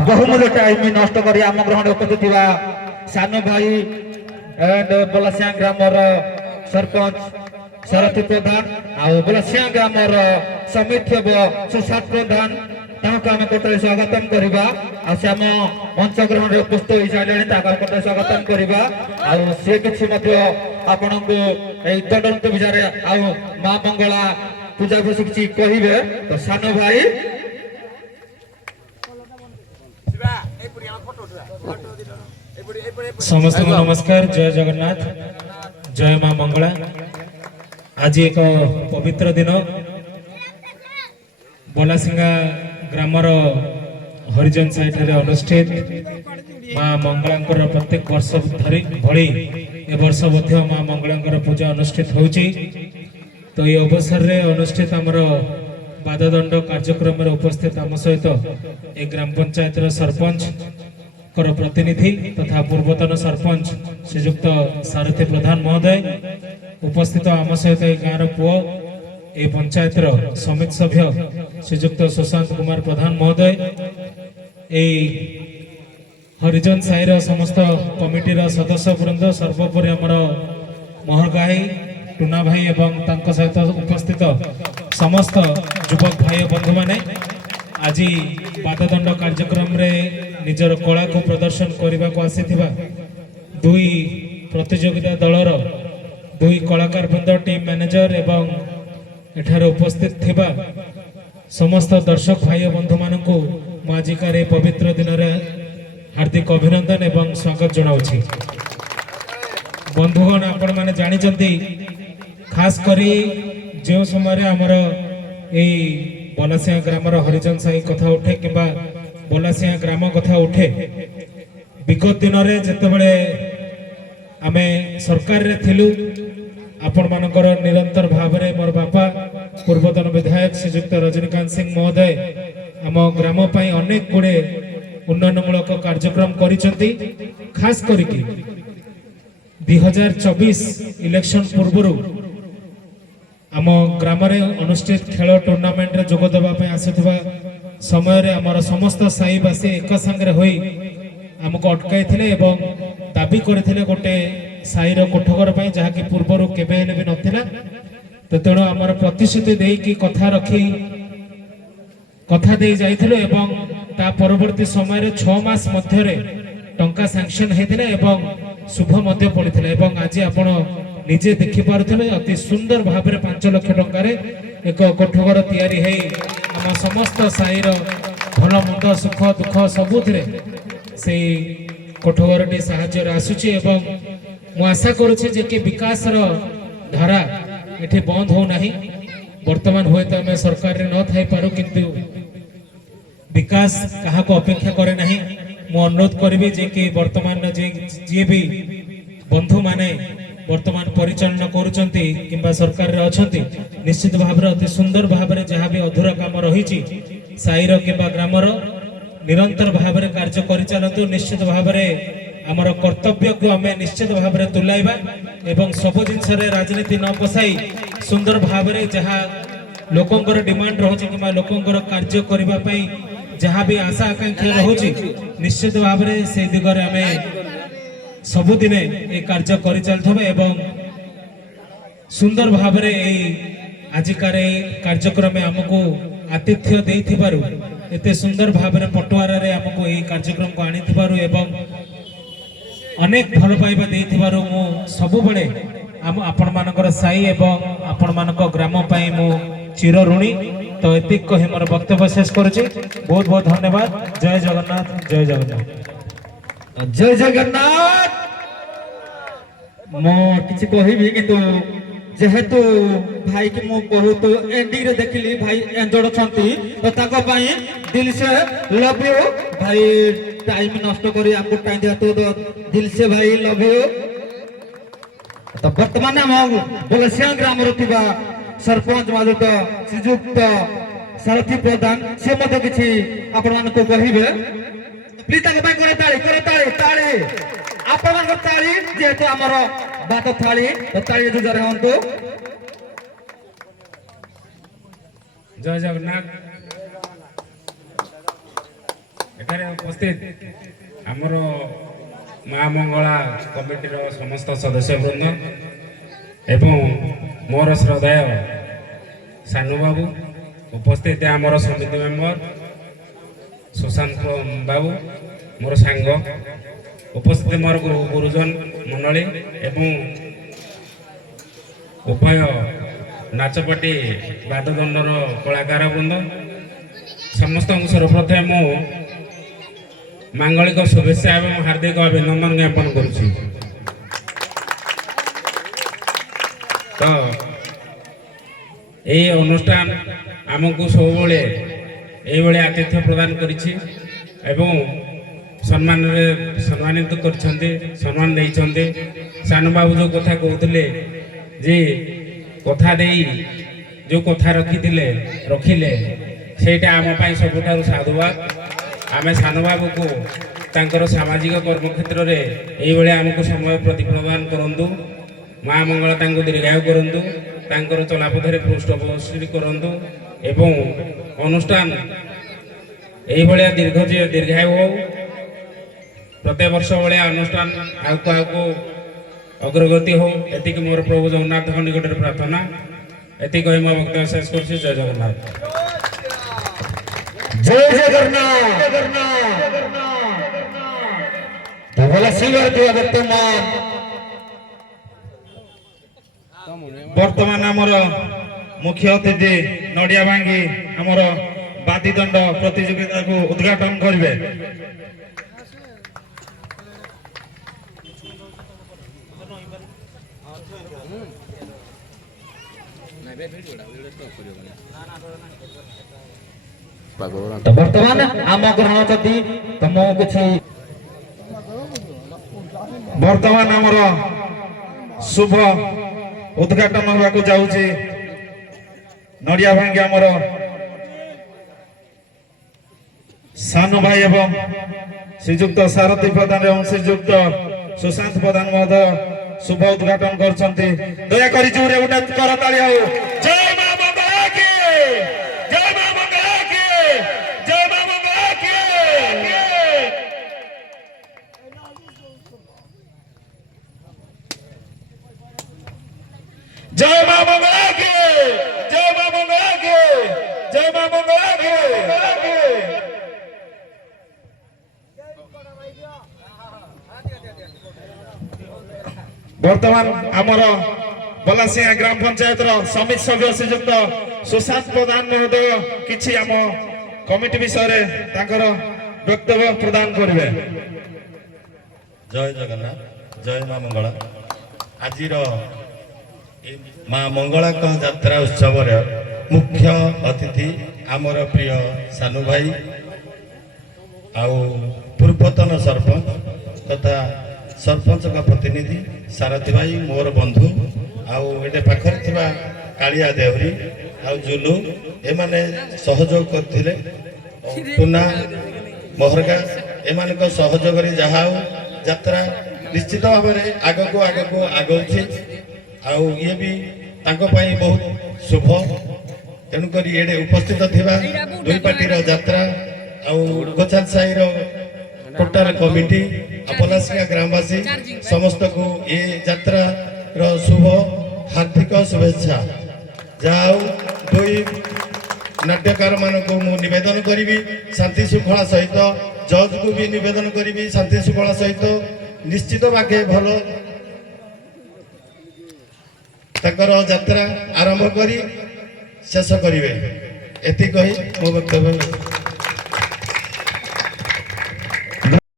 बहुमूल्य टाइम नष्ट कर आम ग्रहण उपस्थित सान भाई एंड बलसिया ग्राम सरपंच सारथी प्रधान आ बलसिया ग्राम समिति सुशांत प्रधान आम कोटे स्वागतम करवा आम मंच ग्रहण उपस्थित हो सारे कोटे स्वागतम करवा सी कि आपण को तदंत विषय आ माँ मंगला पूजा विषय किसी कहे तो सान भाई समस्त नमस्कार। जय जगन्नाथ, जय मां मंगला। आज एक पवित्र दिन बलासिंगा ग्रामर हरिजन साइट अनुष्ठित मां मंगला प्रत्येक वर्ष भली ए वर्ष मां मंगला पूजा अनुष्ठित होची। तो ये अवसर रे अनुष्ठित आमर बाददंड कार्यक्रम उपस्थित आम सहित ए ग्राम पंचायत सरपंच प्रतिनिधि तथा पूर्वतन सरपंच श्रीजुक्त सारथी प्रधान महोदय उपस्थित आम सहित गाँव पुओ ए पंचायत समिति सभ्य श्रीजुक्त सुशांत कुमार प्रधान महोदय ए हरिजन साईर समस्त कमिटीर सदस्य वृंद सर्वोपरि आमर महरगाई टुना भाई एवं तांको सहित उपस्थित समस्त युवक भाई बंधु माने आज बाददंड कार्यक्रम रे निजर कला को प्रदर्शन करने को आसीथिबा दुई प्रतियोगिता दलर दुई कलाकार वृंद टीम मैनेजर एवं एठार उपस्थित थिबा समस्त दर्शक भाई बंधु मानकु मु आजिकार ए पवित्र दिन रे हार्दिक अभिनंदन एवं स्वागत जनाउछि। बंधुगण आपण माने जानि चंती खास करी जो समय आमर ए बलासिया ग्रामर हरिजन साई कथा उठे किंबा बलासिया ग्राम कथा उठे विगत दिन में जिते आमे सरकार रे थिलु आपण मानकर निरंतर भाव में मोर बापा पूर्वतन विधायक श्रीजुक्त रजनीकांत सिंह महोदय आम ग्राम पई अनेक गुड़े उन्नयनमूलक कार्यक्रम करिसेंती। खास करिकि 2024 इलेक्शन पूर्व आम ग्राम अनुष्ठित खेल टूर्नामेंट रे जोग देबा पई आसीथबा समय रे हमर समस्त साईवासी एक संगे होई हमको अटकाई थिले एवं दाबी करथिले गोटे साईर कोठघर पई जहा कि पूर्वरु केबे हेले भी नथिला। तो तेणु हमर प्रतिश्रुति देई कि कथा रखी कथा दे जाइथिले एवं ता परवर्ती समय रे 6 मास मध्य रे टंका सैंक्शन हेतिले एवं शुभ मध्य पड़िथिले एवं आज आपण निजे देखि पारुथिले अति सुंदर भाव में 5 लाख टंका रे एक कोठघर तैयारी है आम समस्त साईर भल मंद सुख दुख सबुथिरे से कोठघर टी साहाय्य आसुची एवं मु आशा करुछि जे कि विकास रो धारा एठी बंद हो नाही। वर्तमान हुए तो आम सरकार रे न थाई पारु किंतु विकास कहा को अपेक्षा करे नाही। मु अनुरोध करबी जे कि वर्तमान जे भी बंधु माने वर्तमान परिचालन करुचंती किंबा सरकार रे अछंती निश्चित भाव अति सुंदर भाव में जहाँ भी अधूरा काम रही साईर किंबा ग्रामर निरंतर भाव में कार्य करिचालंतु। निश्चित भाव में आमर कर्तव्य को आम निश्चित भाव में तुलाइबा एवं सब जिनस राजनीति न पसाई सुंदर भाव में जहाँ लोकंकर डिमांड रहुछि किंबा लोकंकर कार्य करबा पई जहाँ भी आशा आकांक्षा रहुछि निश्चित भाव में से दिगरे आमे सबुदिने ए कार्य करि चलथबे एवं सुंदर भाव में आजिकार कार्यक्रम आमको आतिथ्य देथिबारु एते सुंदर भाव में पटुआरा रे आमको ए कार्यक्रम को आनिथिबारु एवं अनेक भल पाइबा देथिबारु मु सबु बळे आपण मानकर साई एवं आपण मानक ग्राम पई मु चिर ऋणी। तो एतिक कहि मोर वक्तव्य शेष करूछि। बहुत बहुत धन्यवाद। जय जगन्नाथ, जय जगन्नाथ, जय जगन्नाथ। मो किछि कहिबी किंतु जेहेतु भाई की मु बहुत एंडिंग रे देखली भाई एंजर्ड छंती तो ताको पई दिल से लव यू भाई। टाइम नष्ट करी आपको टाइम दिया तो दिल से भाई लव यू। तो वर्तमान हम बलसिया ग्राम रतिबा सरपंच माजुत श्रीजुक्त सारथी प्रधान से मते किछि आपण मान को कहिबे प्लीज ताको पई करे ताली आपण मान को ताली जेहेतु हमर बात थाली तो ताली जो जरे हंतु। जय जगन्नाथ। ଏଠାରେ ଉପସ୍ଥିତ ଆମର ମା ମଙ୍ଗଳା କମିଟିର ସମସ୍ତ ସଦସ୍ୟବୃନ୍ଦ ଏବଂ ମୋର ଶ୍ରଦ୍ଧେୟ ସାନୁ ବାବୁ, ଉପସ୍ଥିତ ଆମର ସମିତି ମେମ୍ବର ସୁଶାନ୍ତ ବାବୁ, ମୋର ସାଙ୍ଗ, ଉପସ୍ଥିତ ମୋର ଗୁରୁଜନ ମଣ୍ଡଳୀ ଏବଂ ଉଭୟ ନାଚପାଟି ବାଦଦଣ୍ଡର କଳାକାର ବୃନ୍ଦ ସମସ୍ତଙ୍କୁ ସର୍ବପ୍ରଥମେ ମୁଁ ମାଙ୍ଗଳିକ ଶୁଭେଚ୍ଛା ଏବଂ ହାର୍ଦ୍ଦିକ ଅଭିନନ୍ଦନ ଜ୍ଞାପନ କରୁଛି। ତ এই অনুষ্ঠান ଆମକୁ ସବୁବେଳେ এইଭଳି ଆତିଥ୍ୟ ପ୍ରଦାନ କରିଛି ଏବଂ ସମ୍ମାନିତ କରିଛନ୍ତି, ସମ୍ମାନ ଦେଇଛନ୍ତି। ସାନୁ ବାବୁ ଯେଉଁ କଥା କହୁଥିଲେ ଯେ କଥା ଦେଇ ଯେଉଁ କଥା ରଖିଲେ ସେଇଟା ଆମ ପାଇଁ ସବୁଠାରୁ ସାଧୁବାଦ। ଆମେ ସାନୁ ବାବୁକୁ ତାଙ୍କର ସାମାଜିକ କର୍ମକ୍ଷେତ୍ରରେ ଏଇଭଳି ଆମକୁ ସମୟ ପ୍ରଦାନ କରନ୍ତୁ। ମା ମଙ୍ଗଳା ତାଙ୍କୁ ଦୀର୍ଘାୟୁ କରନ୍ତୁ, ତାଙ୍କର ଚଲାପଥରେ ପୃଷ୍ଠପୋଷୀ କରନ୍ତୁ ଏବଂ ଅନୁଷ୍ଠାନ এইଭଳିଆ ଦୀର୍ଘାୟୁ ହଉ। ପ୍ରତ୍ୟେକ ବର୍ଷ ଭଳିଆ ଅନୁଷ୍ଠାନ ଆଗକୁ ଅଗ୍ରଗତି ହଉ, ଏତିକି ମୋର ପ୍ରଭୁ ଜଗନ୍ନାଥଙ୍କ ନିକଟରେ ପ୍ରାର୍ଥନା। ଏତିକି କହି ମୋ ବକ୍ତବ୍ୟ ଶେଷ କରୁଛି। ଜୟ ଜଗନ୍ନାଥ। जय जगन्नाथ। तो बोला सिंगर दिया वर्तमान आमर मुख्य अतिथि नड़िया भांगी आमर बादीदंड प्रतियोगिता को उद्घाटन करेंगे। तो वर्तमान आम ग्रहण करती तुम किसी वर्तमान आमर शुभ उद्घाटन होगा जाऊँगी नड़िया भांगी आमर सानु भाई एवं श्रीजुक्त सारथी प्रधान एवं श्रीजुक्त सुशांत प्रधान महोदय शुभ उद्घाटन कर दयाकोरी जोरे गोटे करताली हो। जय मां मंगला की, जय मां मंगला की, जय मां मंगला की। जय मां मंगला की, जय मां मंगला की, जय मां मंगला की। वर्तमान आमर बलासिया ग्राम पंचायत समिति सभ्य श्रीजुक्त सुशांत प्रधान महोदय किछि आम कमिटी विषय वक्तव्य प्रदान करेंगे। जय जगन्नाथ, जय मां मंगला। आज मां मंगला यात्रा उत्सव मुख्य अतिथि आमर प्रिय सानू भाई आउ पूर्वतन सरपंच तथा सरपंच का प्रतिनिधि सारथी भाई मोर बंधु आउ एटे पाखर थिबा कालिया देवरी आउ जुलू एमाने सहयोग करथिले। टुना मोहरगा एमानक सहयोग रे जहा यात्रा निश्चित भाव में आगको आगौछि आउ ये भी तांको पई बहुत शुभ। तेणुकरी एडे उपस्थित थिबा दुई पार्टीर यात्रा आउ गोचाल साई रो टोटाल कमिटी पलासिया ग्रामवासी समस्त को ये यात्रा शुभ हार्दिक शुभेच्छा। जाओ दुई नाट्यकार मान को मु निवेदन करी शांति श्रृंखला सहित जज को भी निवेदन करी शांति श्रृंखला सहित निश्चित भागे भल तकर यात्रा आरंभ करी शेष करिवे। एति कही मो वक्तव्य